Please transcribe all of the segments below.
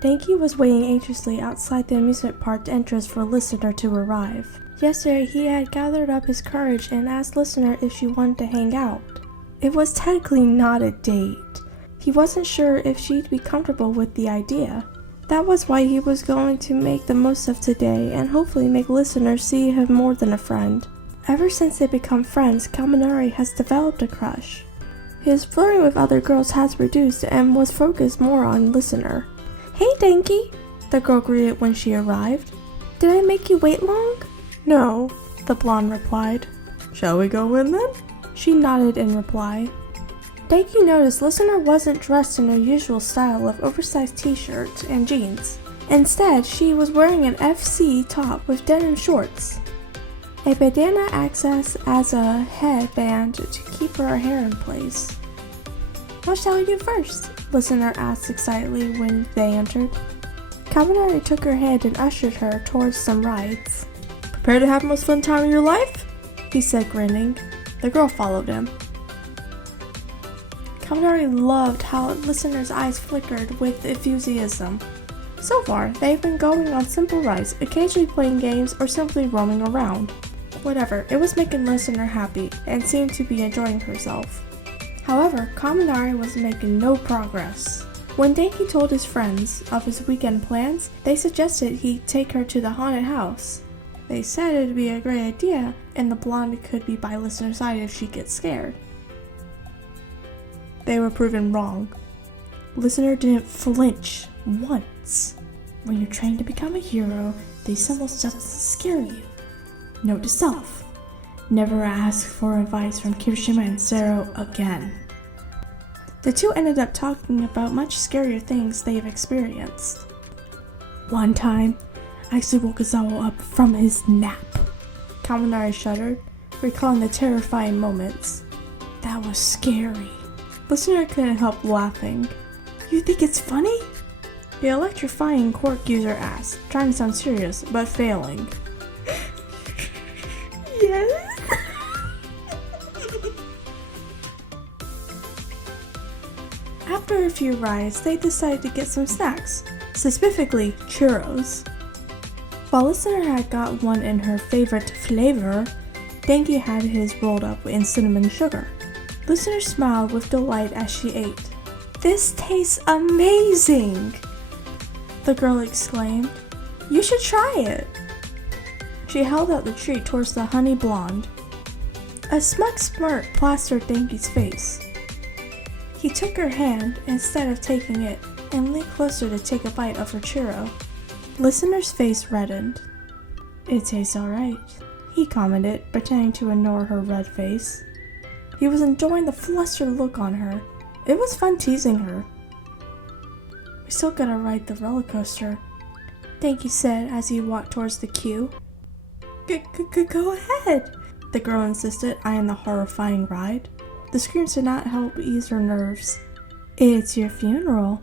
Denki was waiting anxiously outside the amusement park entrance for Listener to arrive. Yesterday, he had gathered up his courage and asked Listener if she wanted to hang out. It was technically not a date. He wasn't sure if she'd be comfortable with the idea. That was why he was going to make the most of today and hopefully make Listener see him more than a friend. Ever since they become friends, Kaminari has developed a crush. His flirting with other girls has reduced and was focused more on Listener. "Hey Denki," the girl greeted when she arrived. "Did I make you wait long?" "No," the blonde replied. "Shall we go in then?" She nodded in reply. Denki noticed Listener wasn't dressed in her usual style of oversized t-shirts and jeans. Instead, she was wearing an FC top with denim shorts. A bandana acts as a headband to keep her hair in place. "What shall we do first?" Listener asked excitedly when they entered. Kaminari took her hand and ushered her towards some rides. "Prepare to have the most fun time of your life?" he said, grinning. The girl followed him. Kaminari loved how Listener's eyes flickered with enthusiasm. So far, they've been going on simple rides, occasionally playing games or simply roaming around. Whatever, it was making Listener happy and seemed to be enjoying herself. However, Kaminari was making no progress. When Danki told his friends of his weekend plans, they suggested he take her to the haunted house. They said it would be a great idea, and the blonde could be by Listener's side if she gets scared. They were proven wrong. Listener didn't flinch once. When you're trying to become a hero, these symbols just scare you. Note to self: never ask for advice from Kirishima and Sero again. The two ended up talking about much scarier things they've experienced. One time, I actually woke Izawa up from his nap. Kaminari shuddered, recalling the terrifying moments. That was scary. Listener couldn't help laughing. "You think it's funny?" The electrifying quirk user asked, trying to sound serious, but failing. Yes? After a few rides, they decided to get some snacks, specifically churros. While Listener had got one in her favorite flavor, Denki had his rolled up in cinnamon sugar. Listener smiled with delight as she ate. "This tastes amazing!" the girl exclaimed. "You should try it!" She held out the treat towards the honey blonde. A smug smirk plastered Denki's face. He took her hand instead of taking it and leaned closer to take a bite of her churro. Listener's face reddened. "It tastes alright," he commented, pretending to ignore her red face. He was enjoying the flustered look on her. It was fun teasing her. "We still gotta ride the roller coaster," Denki said as he walked towards the queue. Go ahead," the girl insisted, eyeing the horrifying ride. The screams did not help ease her nerves. "It's your funeral.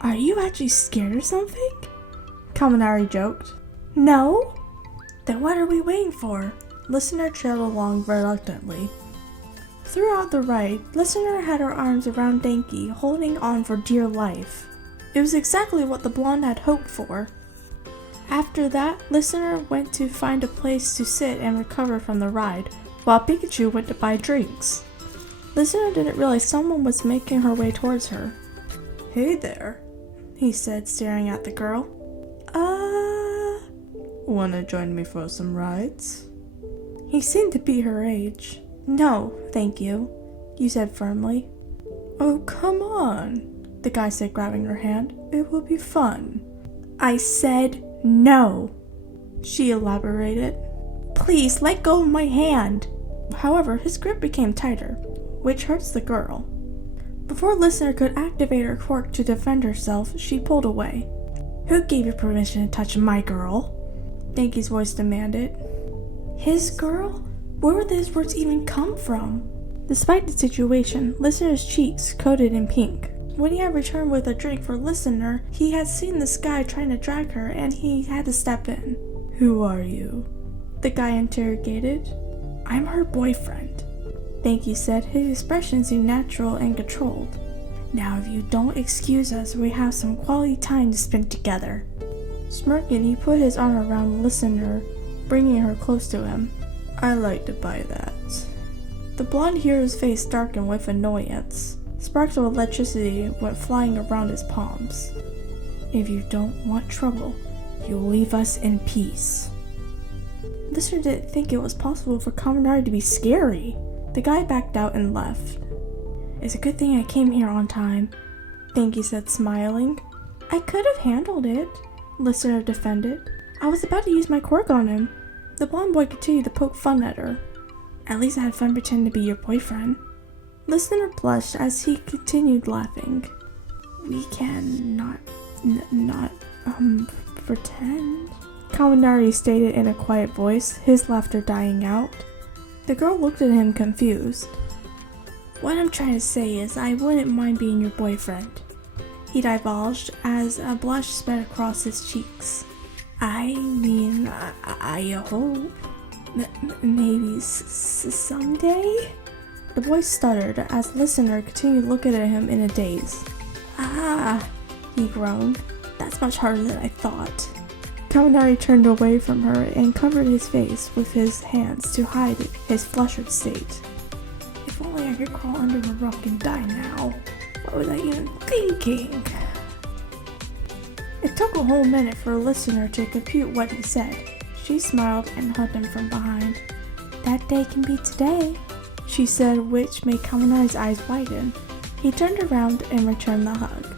Are you actually scared or something?" Kaminari joked. "No?" "Then what are we waiting for?" Listener trailed along reluctantly. Throughout the ride, Listener had her arms around Denki, holding on for dear life. It was exactly what the blonde had hoped for. After that, Listener went to find a place to sit and recover from the ride, while Pikachu went to buy drinks. Listener didn't realize someone was making her way towards her. "Hey there," he said, staring at the girl. Wanna join me for some rides?" He seemed to be her age. "No, thank you," you said firmly. "Oh, come on," the guy said, grabbing her hand. "It will be fun." "I said no," she elaborated. "Please let go of my hand." However, his grip became tighter, which hurts the girl. Before Listener could activate her quirk to defend herself, she pulled away. "Who gave you permission to touch my girl?" Denki's voice demanded. His girl? Where would those words even come from? Despite the situation, Listener's cheeks coated in pink. When he had returned with a drink for Listener, he had seen this guy trying to drag her and he had to step in. "Who are you?" the guy interrogated. "I'm her boyfriend," Danki said, his expression seemed natural and controlled. Now if you don't excuse us, we have some quality time to spend together. Smirking, he put his arm around the listener, bringing her close to him. I'd like to buy that. The blonde hero's face darkened with annoyance. Sparks of electricity went flying around his palms. If you don't want trouble, you'll leave us in peace. Listener didn't think it was possible for Kaminari to be scary. The guy backed out and left. It's a good thing I came here on time, Denki said, smiling. I could have handled it, Listener defended. I was about to use my quirk on him. The blonde boy continued to poke fun at her. At least I had fun pretending to be your boyfriend. Listener blushed as he continued laughing. We can not pretend, Kaminari stated in a quiet voice, his laughter dying out. The girl looked at him confused. What I'm trying to say is I wouldn't mind being your boyfriend, he divulged as a blush spread across his cheeks. I mean, I hope. Maybe someday? The boy stuttered as Listener continued to look at him in a daze. Ah, he groaned. That's much harder than I thought. Kaminari turned away from her and covered his face with his hands to hide his flustered state. If only I could crawl under a rock and die now. What was I even thinking? It took a whole minute for a Listener to compute what he said. She smiled and hugged him from behind. That day can be today, she said, which made Kaminari's eyes widen. He turned around and returned the hug.